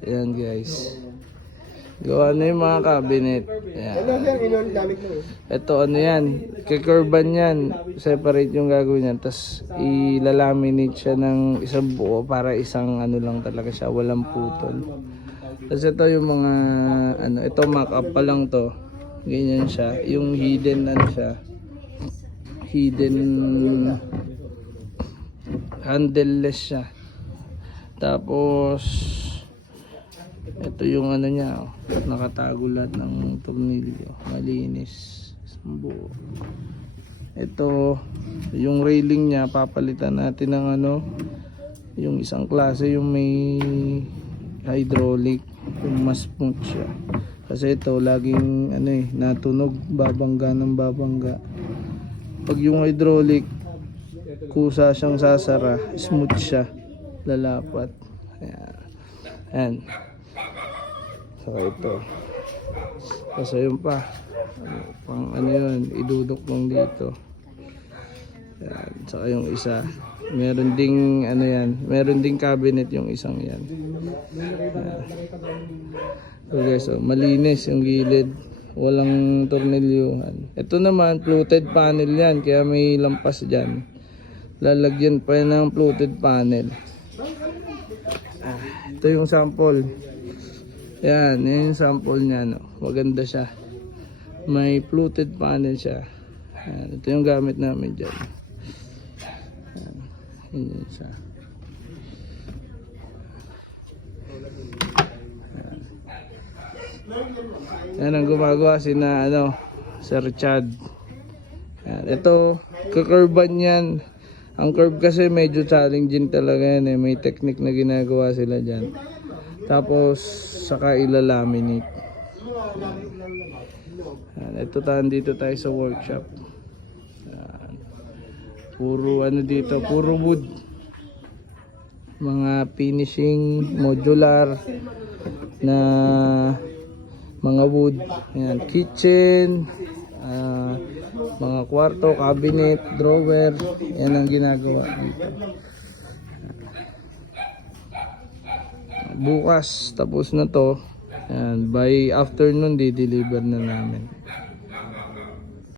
Ayan guys. Gawa na yung mga cabinet. Ayan. Ito ano yan. Kikurban yan. Separate yung gagawin yan. Tapos ilalaminate siya ng isang buo para isang ano lang talaga siya. Walang putol. Tapos ito yung mga ano. Ito mock up pa lang to. Ganyan siya. Yung hidden ano siya. Hidden handleless siya. Tapos ito yung ano niya, oh. Nakatago lahat ng tornilyo, malinis, isang buo. Ito yung railing niya, papalitan natin ng ano, yung isang klase, yung may hydraulic, yung mas smooth siya. Kasi ito laging ano natunog, babangga ng babangga. Pag yung hydraulic kusa siyang sasara, smooth siya, lalapat. Ayan. Saka ito. Kasi yun pa. Pang ano yun, idudok lang dito. Ayan. Saka yung isa. Meron ding ano yan. Meron ding cabinet yung isang yan. Ayan. So guys, so, malinis yung gilid. Walang tornilyuhan. Ito naman, fluted panel yan. Kaya may lampas dyan. Lalagyan pa yan ng fluted panel. Ito yung sample. Yan yung sample niya, no. Maganda siya. May fluted panel siya. Yan, ito yung gamit namin dyan. Yan siya. Yan ang gumagawa sina ano, Sir Chad. Yan, ito kakurban yan. Ang curve kasi medyo challenging talaga yan eh. May technique na ginagawa sila dyan. Tapos saka ilalaminate. Ito dito tayo sa workshop. Yan. Puro ano dito, puro wood. Mga finishing, modular na mga wood. Yan, kitchen, mga kwarto, cabinet, drawer. Yan ang ginagawa dito. Bukas tapos na to. Yan, by afternoon di-deliver na namin.